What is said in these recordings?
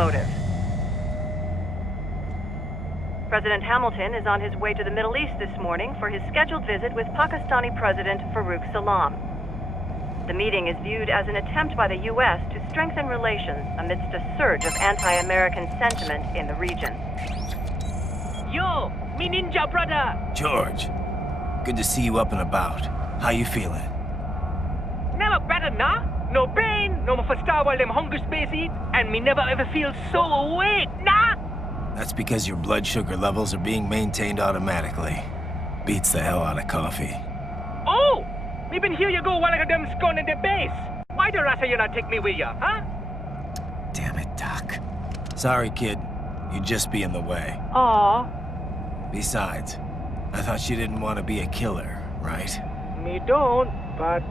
motive. President Hamilton is on his way to the Middle East this morning for his scheduled visit with Pakistani President Farouk Salam. The meeting is viewed as an attempt by the U.S. to strengthen relations amidst a surge of anti-American sentiment in the region. Yo, me ninja brother! George, good to see you up and about. How you feeling? Never better, nah? No pain, no more for star while them hunger space eat, and me never ever feel so awake, nah? That's because your blood sugar levels are being maintained automatically. Beats the hell out of coffee. Oh! Me been here you go while I got them scone in the base. Why the rasta you not take me with ya, huh? Damn it, Doc. Sorry, kid. You'd just be in the way. Aw. Besides, I thought you didn't want to be a killer, right? Me don't, but...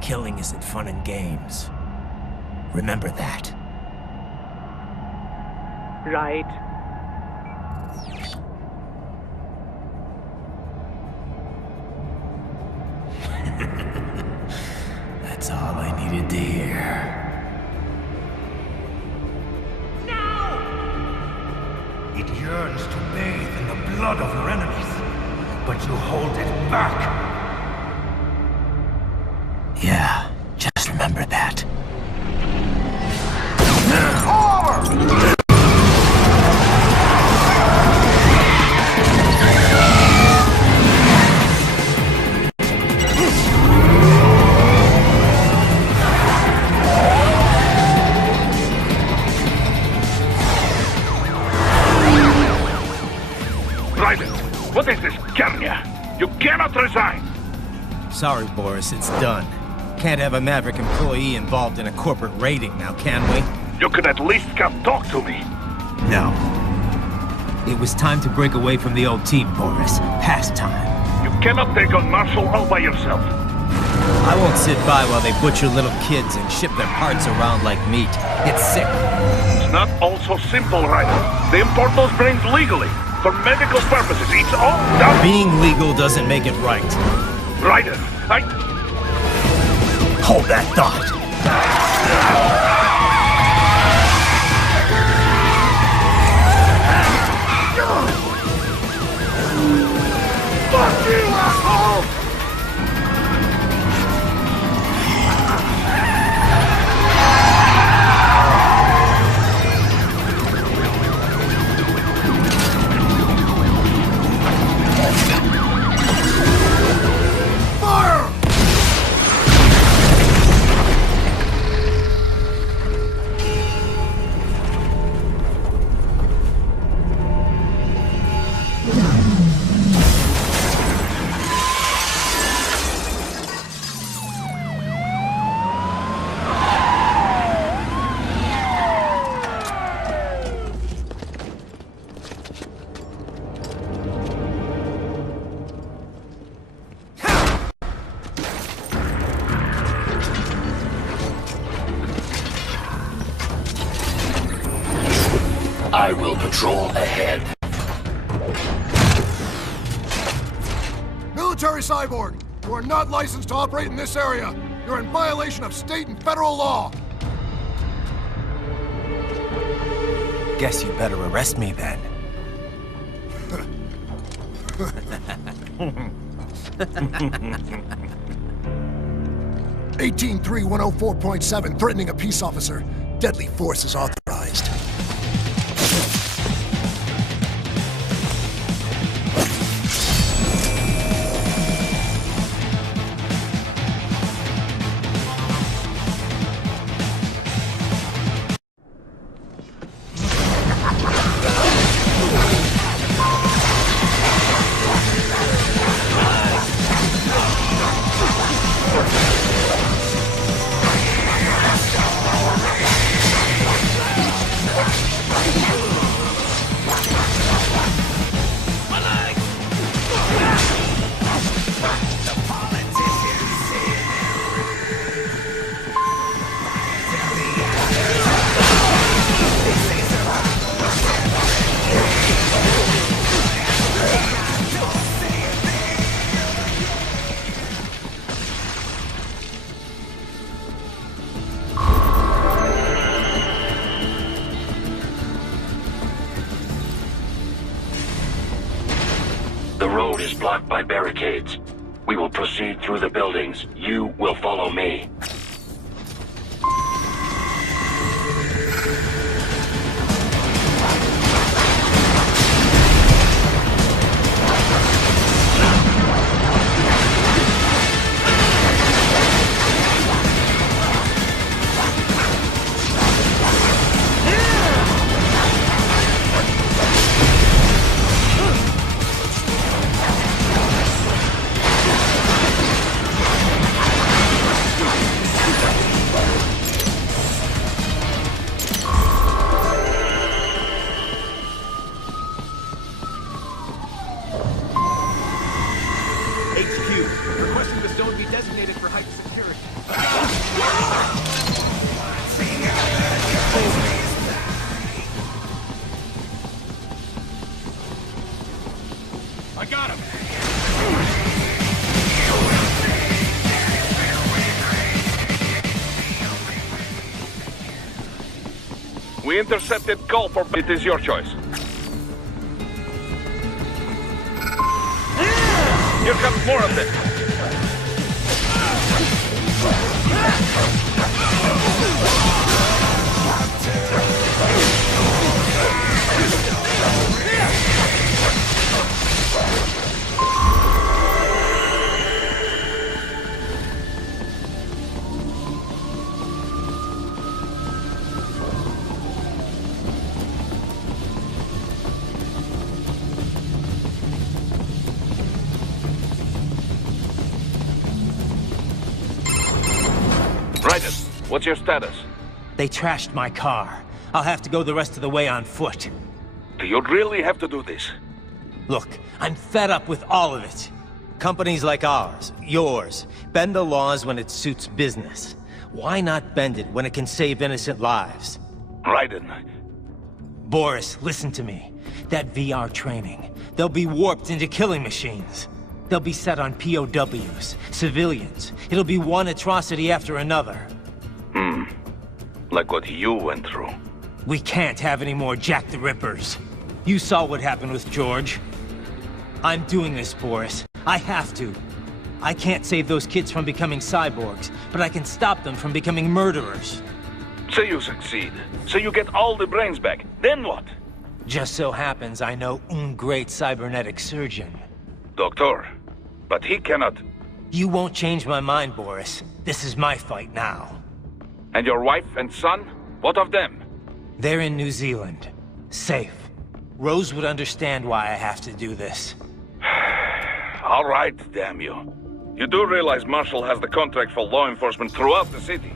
Killing isn't fun and games. Remember that. Right. That's all I needed to hear. No! It yearns to bathe in the blood of your enemies, but you hold it back. Yeah, just remember that. What is this, Kenya? You cannot resign! Sorry, Boris, it's done. Can't have a Maverick employee involved in a corporate raiding now, can we? You could at least come talk to me. No. It was time to break away from the old team, Boris. Past time. You cannot take on Marshall all by yourself. I won't sit by while they butcher little kids and ship their parts around like meat. It's sick. It's not all so simple, Ryder. They import those brains legally. For medical purposes, it's all done. Being legal doesn't make it right. Ryder, Hold that thought. Fuck you, asshole! I will patrol ahead. Military cyborg! You are not licensed to operate in this area! You're in violation of state and federal law! Guess you better arrest me then. 183-104.7, threatening a peace officer. Deadly force is authorized. by barricades. We will proceed through the buildings. You will follow me. We intercepted call for... It is your choice. Here comes more of them. What's your status? They trashed my car. I'll have to go the rest of the way on foot. Do you really have to do this? Look, I'm fed up with all of it. Companies like ours, yours, bend the laws when it suits business. Why not bend it when it can save innocent lives? Raiden. Boris, listen to me. That VR training, they'll be warped into killing machines. They'll be set on POWs, civilians. It'll be one atrocity after another. Like what you went through. We can't have any more Jack the Rippers. You saw what happened with George. I'm doing this, Boris. I have to. I can't save those kids from becoming cyborgs, but I can stop them from becoming murderers. Say you succeed. Say you get all the brains back. Then what? Just so happens I know un great cybernetic surgeon. Doctor, but he cannot... You won't change my mind, Boris. This is my fight now. And your wife and son? What of them? They're in New Zealand. Safe. Rose would understand why I have to do this. All right, damn you. You do realize Marshall has the contract for law enforcement throughout the city.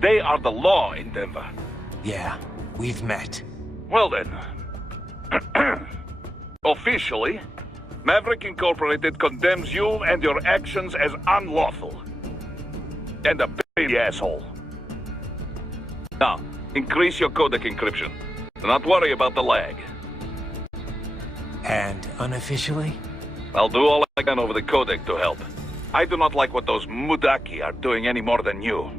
They are the law in Denver. Yeah, we've met. Well then. Officially, Maverick Incorporated condemns you and your actions as unlawful. And a big asshole. Now, increase your codec encryption. Do not worry about the lag. And unofficially? I'll do all I can over the codec to help. I do not like what those Mudaki are doing any more than you.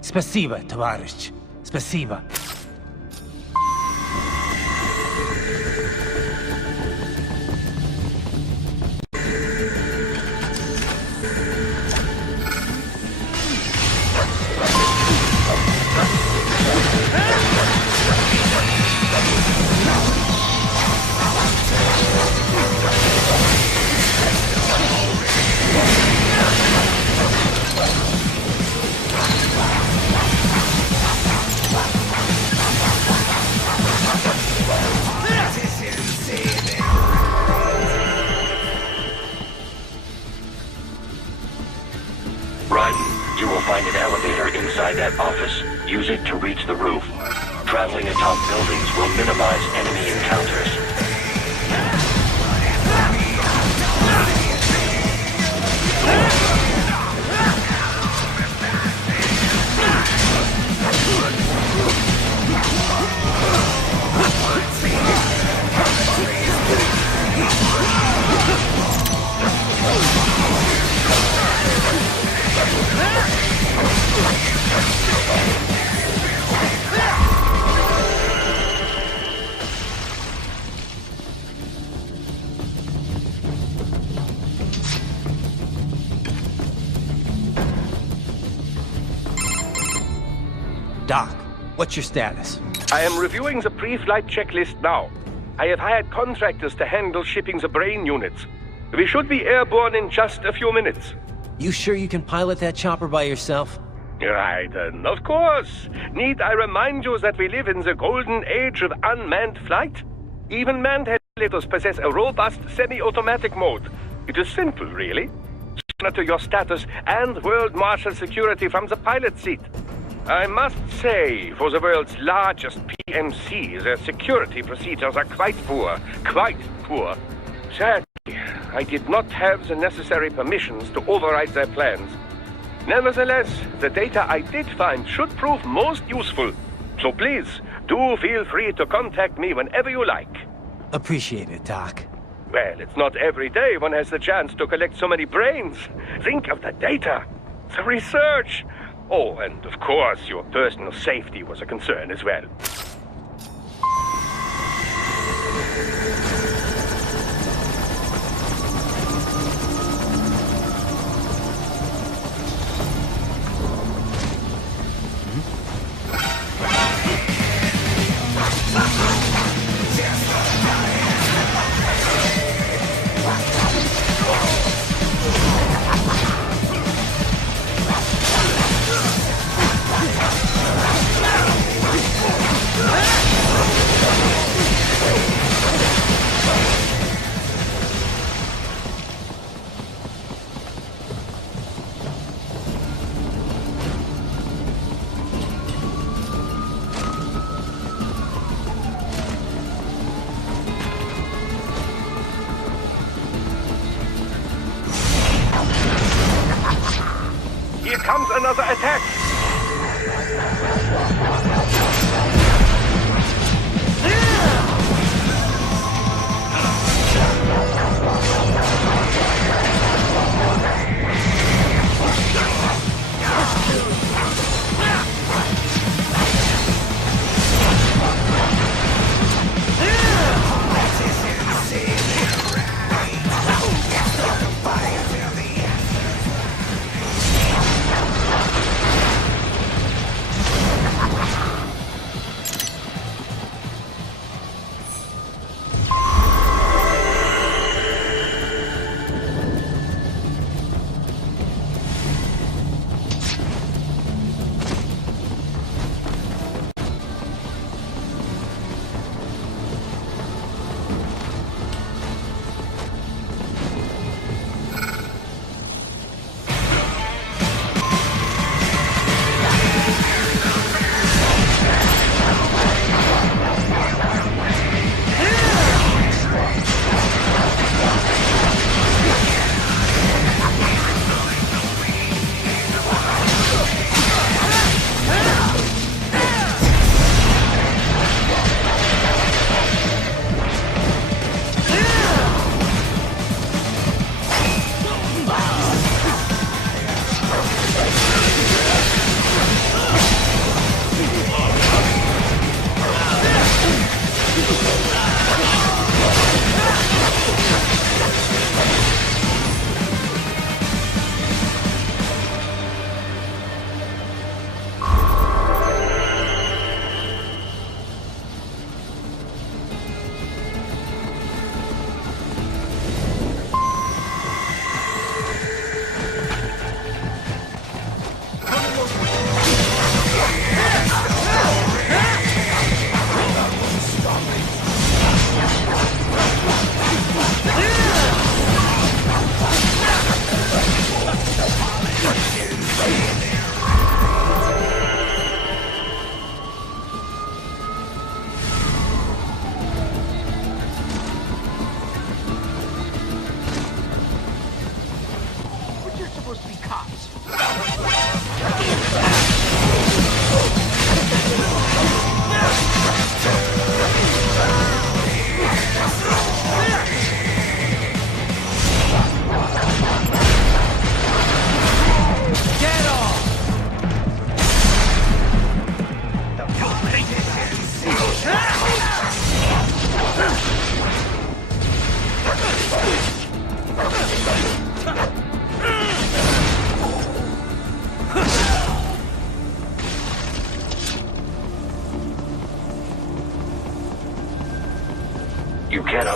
Спасибо, товарищ. Спасибо. You will find an elevator inside that office. Use it to reach the roof. Traveling atop buildings will minimize enemy encounters. Doc, what's your status? I am reviewing the pre-flight checklist now. I have hired contractors to handle shipping the brain units. We should be airborne in just a few minutes. You sure you can pilot that chopper by yourself? Right, of course. Need I remind you that we live in the golden age of unmanned flight? Even manned helicopters possess a robust semi-automatic mode. It is simple, really. Monitor your status and world marshal security from the pilot seat. I must say, for the world's largest PMC, their security procedures are quite poor. Quite poor. Sadly, I did not have the necessary permissions to override their plans. Nevertheless, the data I did find should prove most useful. So please, do feel free to contact me whenever you like. Appreciate it, Doc. Well, it's not every day one has the chance to collect so many brains. Think of the data, the research. Oh, and of course, your personal safety was a concern as well. Here comes another attack!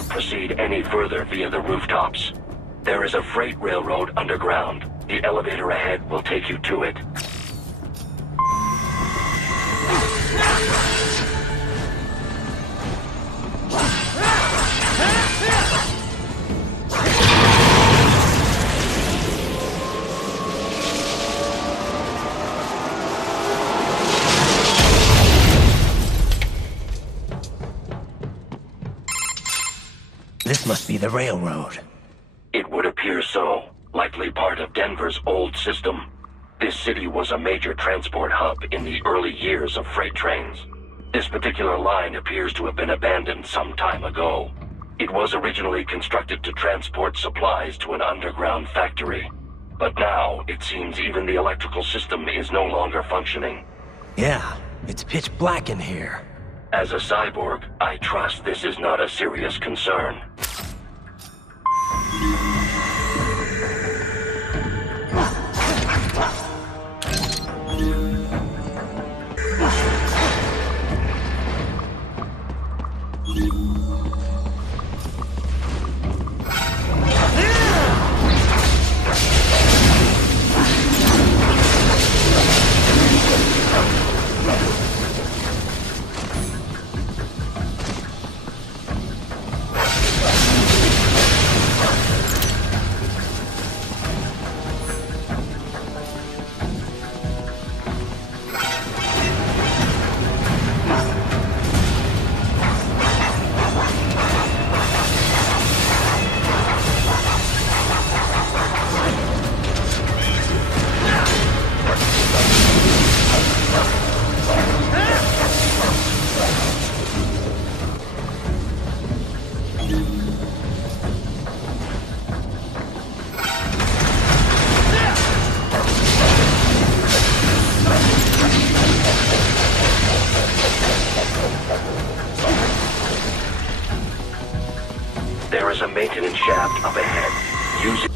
cannot proceed any further via the rooftops. There is a freight railroad underground. The elevator ahead will take you to it. This must be the railroad. It would appear so. Likely part of Denver's old system. This city was a major transport hub in the early years of freight trains. This particular line appears to have been abandoned some time ago. It was originally constructed to transport supplies to an underground factory. But now, it seems even the electrical system is no longer functioning. Yeah, it's pitch black in here. As a cyborg, I trust this is not a serious concern. There is a maintenance shaft up ahead. Use it.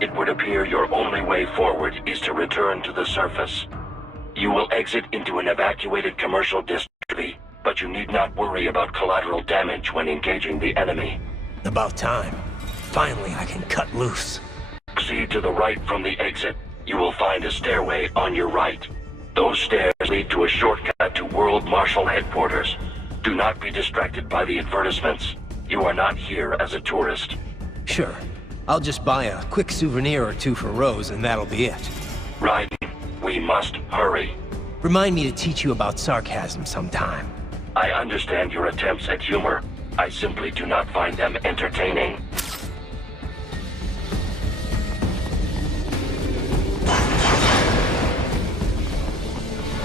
It would appear your only way forward is to return to the surface. You will exit into an evacuated commercial district, but you need not worry about collateral damage when engaging the enemy. About time. Finally, I can cut loose. Proceed to the right from the exit. You will find a stairway on your right. Those stairs lead to a shortcut to World Marshal Headquarters. Do not be distracted by the advertisements. You are not here as a tourist. Sure. I'll just buy a quick souvenir or two for Rose, and that'll be it. Raiden, we must hurry. Remind me to teach you about sarcasm sometime. I understand your attempts at humor. I simply do not find them entertaining.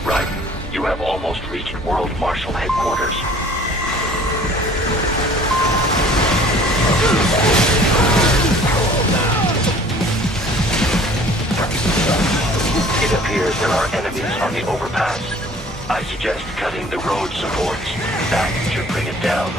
Raiden, you have almost reached World Marshal Headquarters. It appears there are enemies on the overpass. I suggest cutting the road supports. That should bring it down.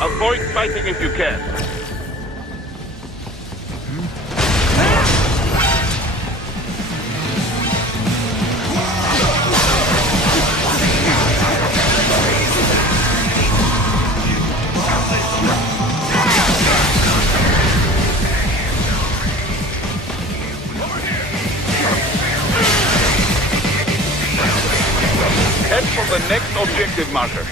Avoid fighting if you can. Head for the next objective marker.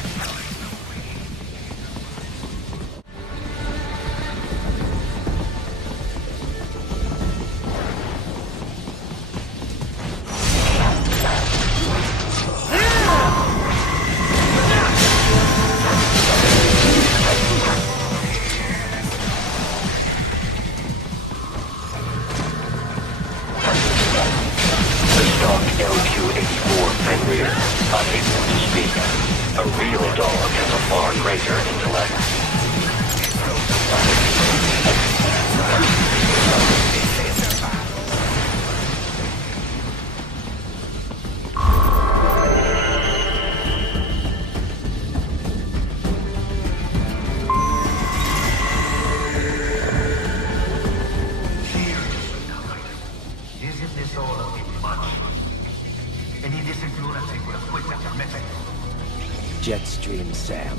Jetstream, Sam.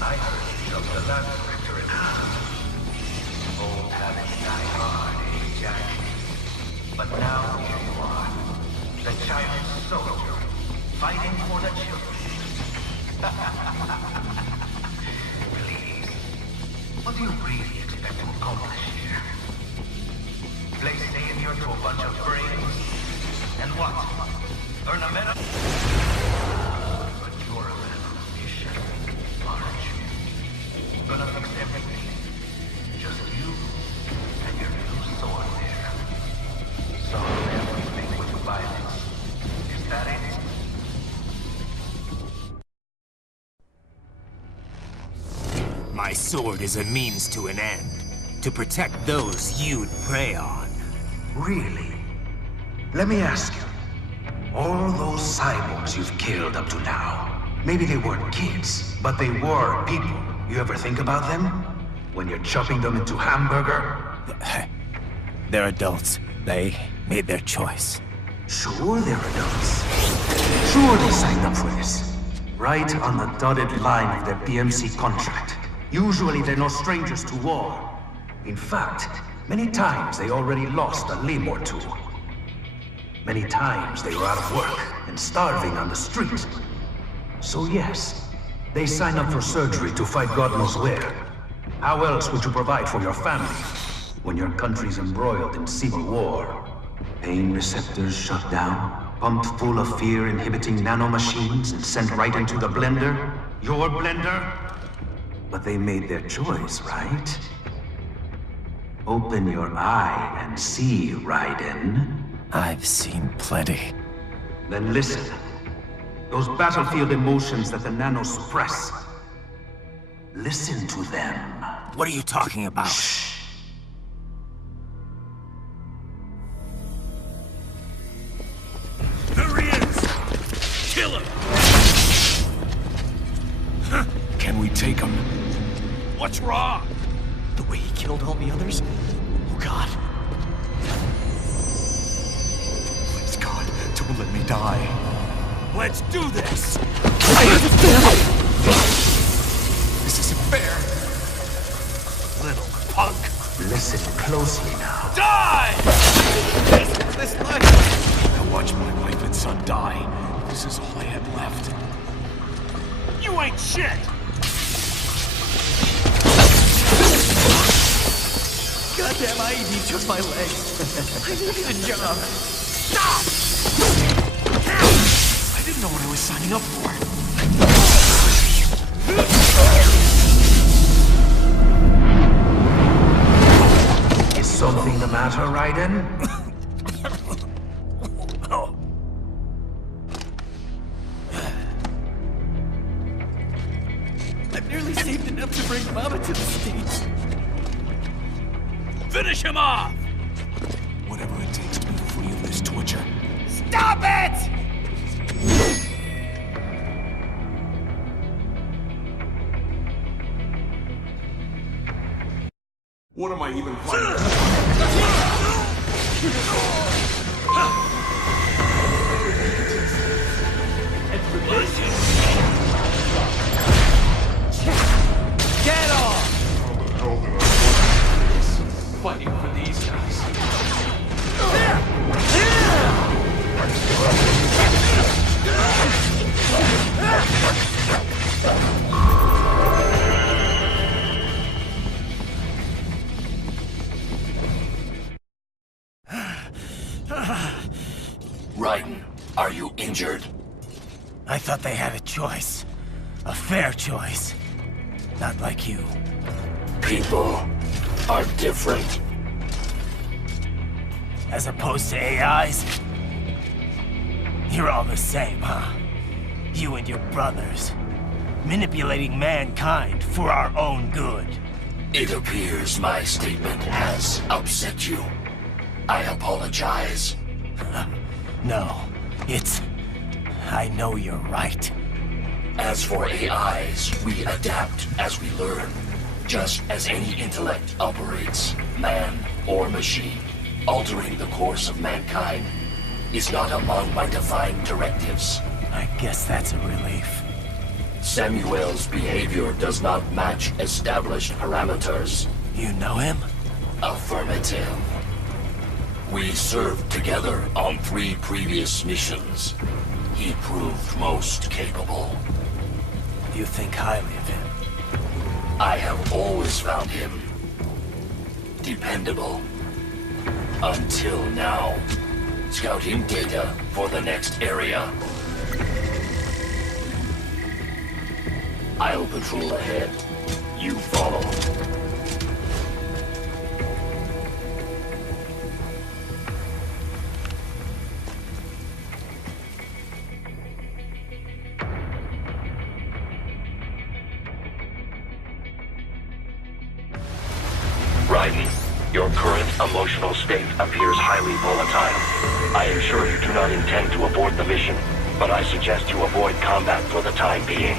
I heard of the last victor in old habits die hard, eh, Jack? But now here you are, the childish soldier, fighting for the children. Please, what do you really expect to accomplish here? Play savior to a bunch of brains? And what? Earn a medal? But you're a man on a mission, aren't you? Gonna fix everything. Just you and your new sword there. Solve everything with violence. Is that it? My sword is a means to an end. To protect those you'd prey on. Really? Let me ask you. All those cyborgs you've killed up to now, maybe they weren't kids, but they were people. You ever think about them? When you're chopping them into hamburger? They're adults. They made their choice. Sure they're adults. Sure they signed up for this. Right on the dotted line of their BMC contract. Usually they're no strangers to war. In fact, many times they already lost a limb or two. Many times they were out of work and starving on the street. So yes, they sign up for surgery to fight God knows where. How else would you provide for your family when your country's embroiled in civil war? Pain receptors shut down, pumped full of fear-inhibiting nanomachines and sent right into the blender? Your blender? But they made their choice, right? Open your eye and see, Raiden. I've seen plenty. Then listen. Those battlefield emotions that the nanos suppress. Listen to them. What are you talking about? Shh. There he is! Kill him! Can we take him? What's wrong? The way he killed all the others? Oh God. Please God, don't let me die. Let's do this! This isn't fair. Little punk! Listen closely now. Die! This life! I watched my wife and son die. This is all I had left. You ain't shit! Goddamn IED took my legs. I needed a job. Stop! I didn't know what I was signing up for. Is something the matter, Raiden? I've nearly saved enough to bring Mama to the States. Finish him off! Whatever it takes to be free of this torture. Stop it! What am I even fighting? Get off! Fighting for these guys. I thought they had a choice. A fair choice. Not like you. People are different. As opposed to AIs? You're all the same, huh? You and your brothers. Manipulating mankind for our own good. It appears my statement has upset you. I apologize. No, it's... I know you're right. As for AIs, we adapt as we learn. Just as any intellect operates, man or machine. Altering the course of mankind is not among my defined directives. I guess that's a relief. Samuel's behavior does not match established parameters. You know him? Affirmative. We served together on 3 previous missions. He proved most capable. You think highly of him? I have always found him dependable. Until now. Scouting data for the next area. I'll patrol ahead. You follow. Raiden, your current emotional state appears highly volatile. I am sure you do not intend to abort the mission, but I suggest you avoid combat for the time being.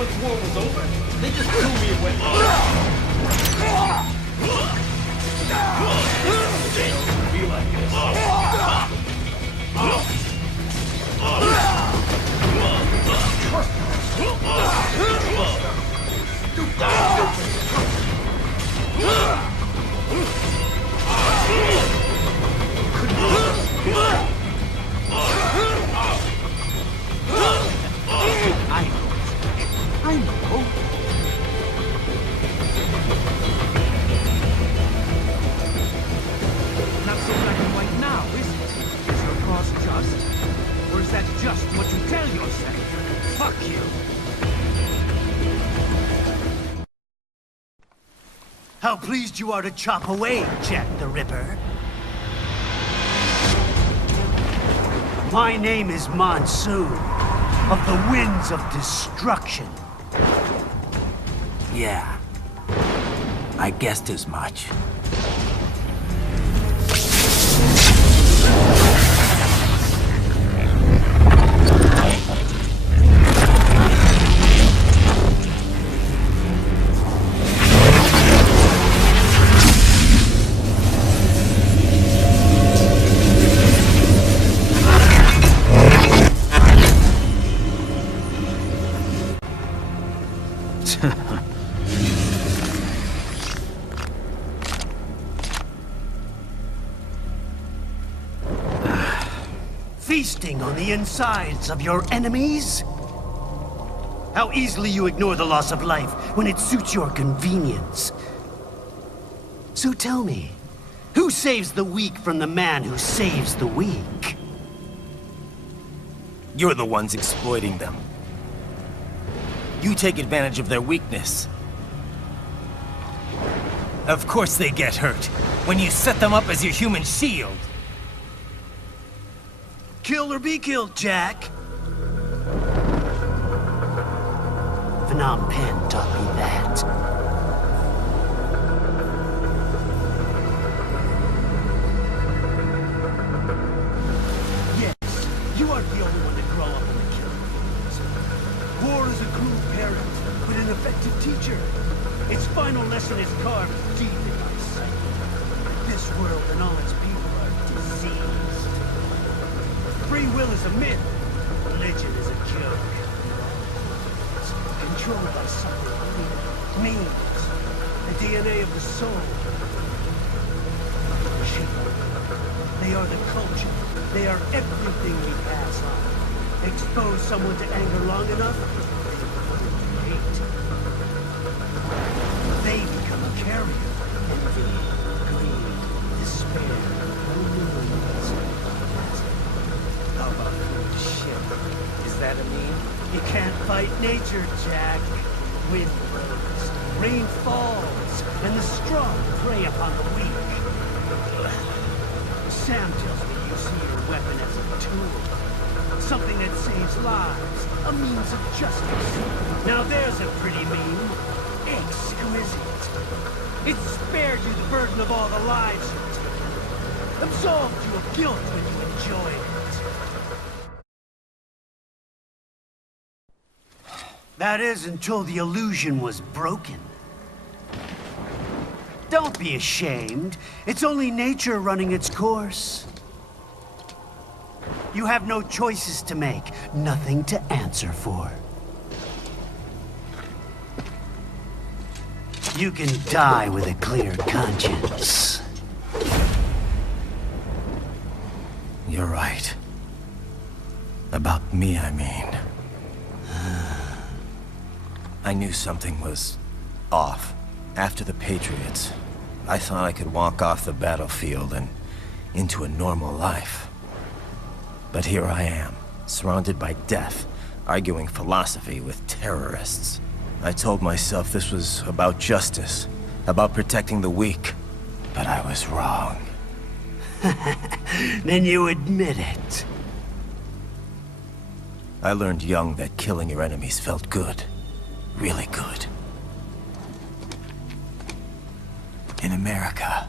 once war was over, they just threw me away. Be like this. I know. Not so black and white now, is it? Is your cause just? Or is that just what you tell yourself? Fuck you! How pleased you are to chop away, Jack the Ripper. My name is Monsoon, of the Winds of Destruction. Yeah. I guessed as much. Feasting on the insides of your enemies? How easily you ignore the loss of life when it suits your convenience. So tell me, who saves the weak from the man who saves the weak? You're the ones exploiting them. You take advantage of their weakness. Of course they get hurt when you set them up as your human shield. Kill or be killed, Jack. Phnom Penh taught me that. Yes, you aren't the only one to grow up in the killing fields. War is a cruel parent, but an effective teacher. Its final lesson is carved deep in my psyche. This world and all its people are diseased. Free will is a myth. Religion is a joke. It's controlled by something means. The DNA of the soul. They are the culture. They are everything we pass on. Expose someone to anger long enough, they hate. They become a carrier. Envy, greed, despair, loneliness. How about shit? Is that a meme? You can't fight nature, Jack. Wind blows, rain falls, and the strong prey upon the weak. Sam tells me you see your weapon as a tool. Something that saves lives, a means of justice. Now there's a pretty meme. Exquisite. It spared you the burden of all the lives you've taken. Absolved you of guilt when you enjoyed it. That is until the illusion was broken. Don't be ashamed. It's only nature running its course. You have no choices to make, nothing to answer for. You can die with a clear conscience. You're right. About me, I mean. I knew something was off. After the Patriots, I thought I could walk off the battlefield and into a normal life. But here I am, surrounded by death, arguing philosophy with terrorists. I told myself this was about justice, about protecting the weak. But I was wrong. Then you admit it. I learned young that killing your enemies felt good. Really good. In America,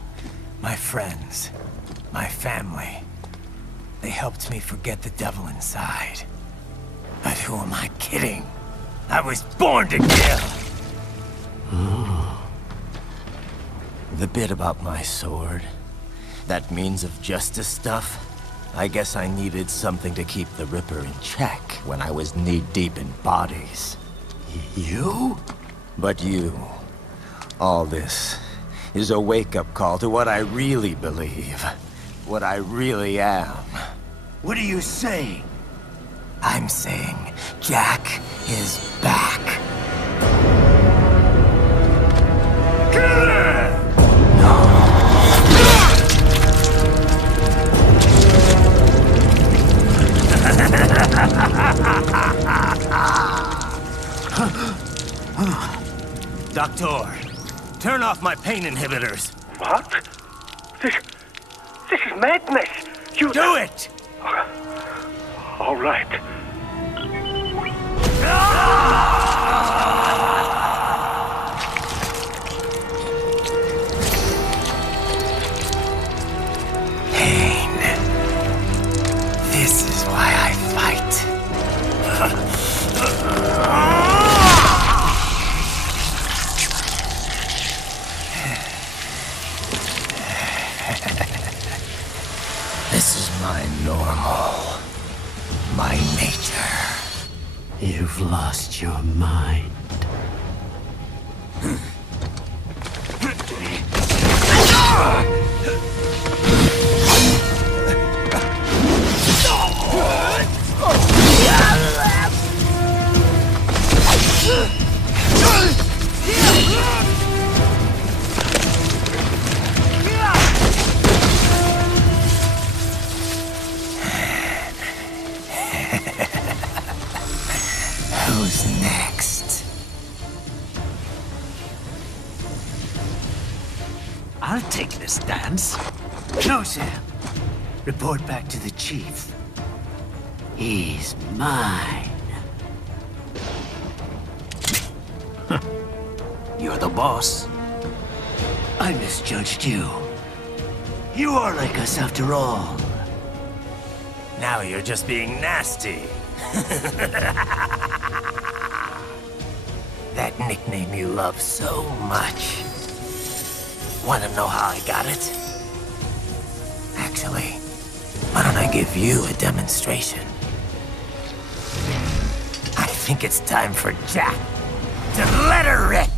my friends, my family, they helped me forget the devil inside. But who am I kidding? I was born to kill! The bit about my sword, that means of justice stuff, I guess I needed something to keep the Ripper in check when I was knee-deep in bodies. You? But you, all this, is a wake-up call to what I really believe. What I really am. What are you saying? I'm saying Jack is back. Doctor, turn off my pain inhibitors. What? This is madness. You do it! All right. Pain. This is why I fight. This is my normal. My nature. You've lost your mind. Who's next? I'll take this dance. No, Sam. Report back to the chief. He's mine. You're the boss. I misjudged you. You are like us after all. Now you're just being nasty. That nickname you love so much. Want to know how I got it? Actually, why don't I give you a demonstration? I think it's time for Jack to let her rip.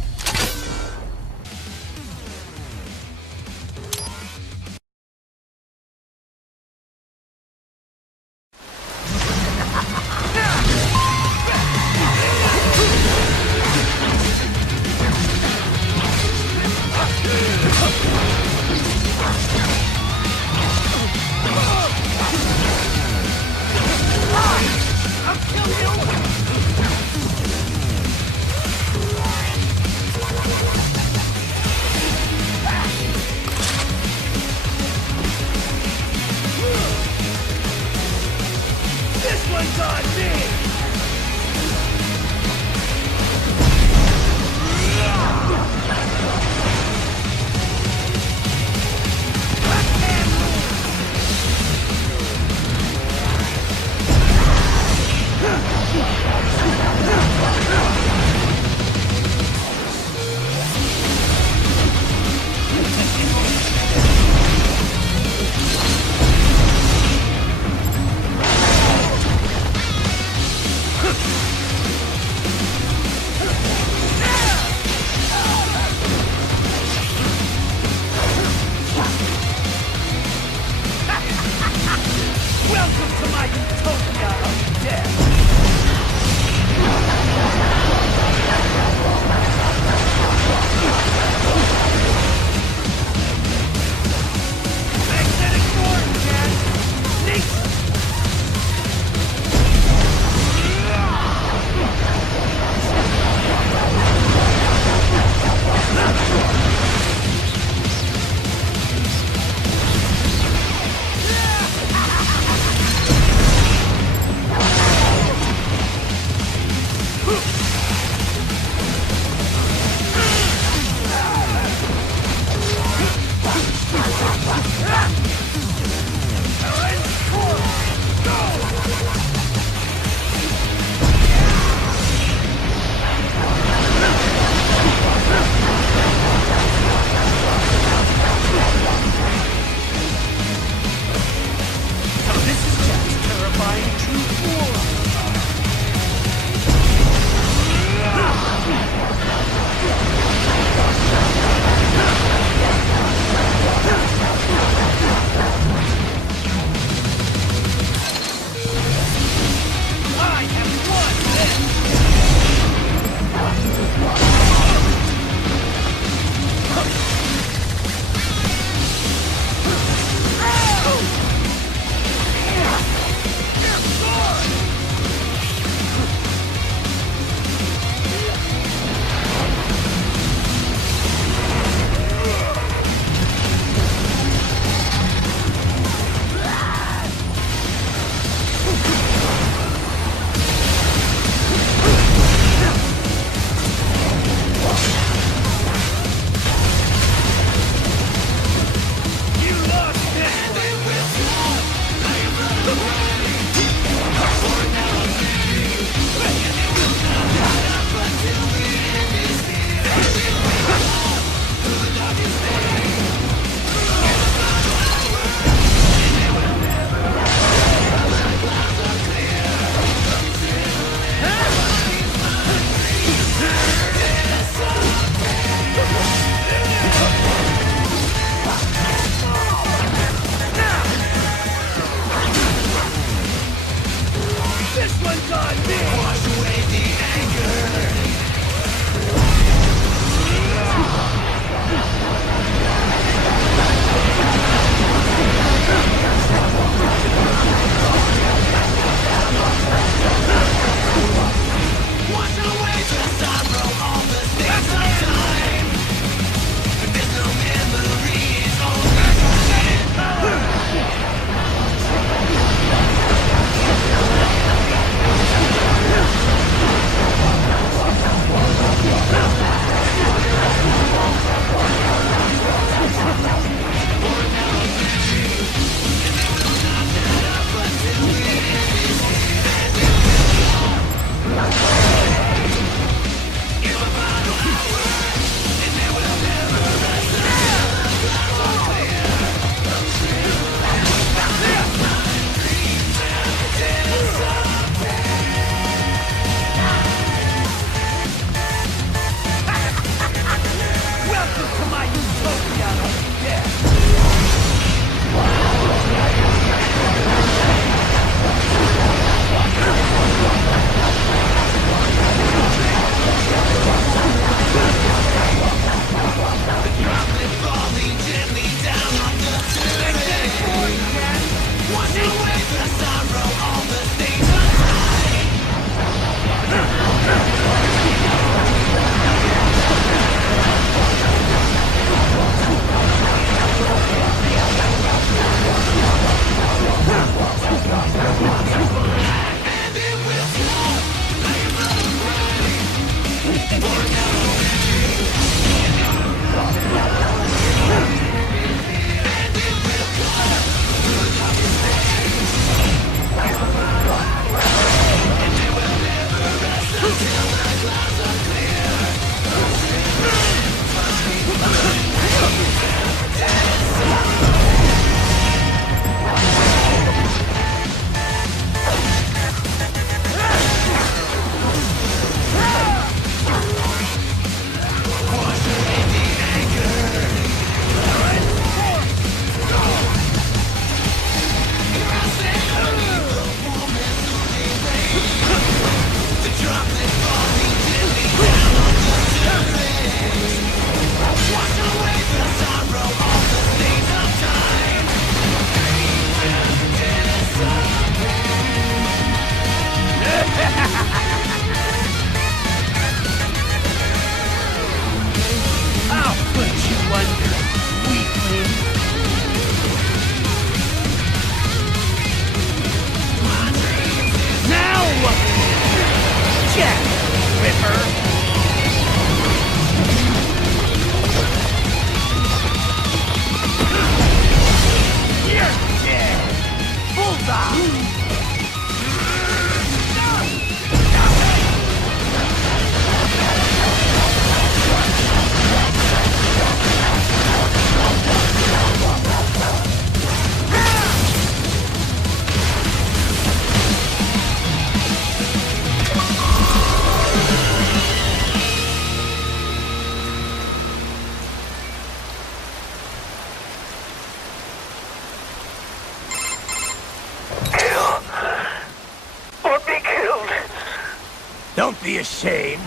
Don't be ashamed.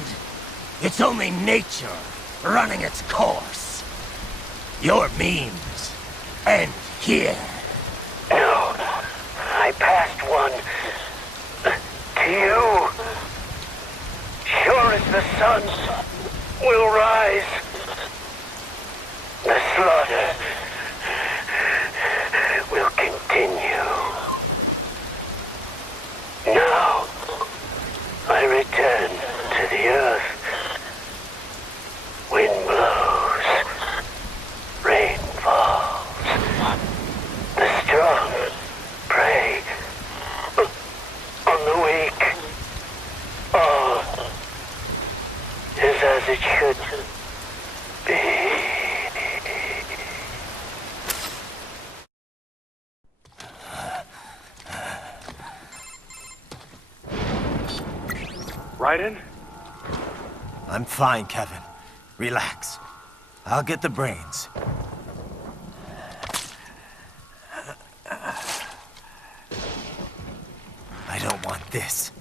It's only nature running its course. Your memes end here. No, I passed one to you. Sure as the sun will rise, the slaughter will continue. Now, I return to the earth. Wind blows, rain falls. The strong prey on the weak. All is as it should be. Raiden? I'm fine, Kevin. Relax. I'll get the brains. I don't want this.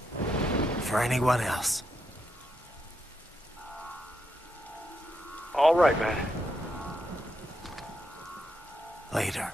for anyone else. All right, man. Later.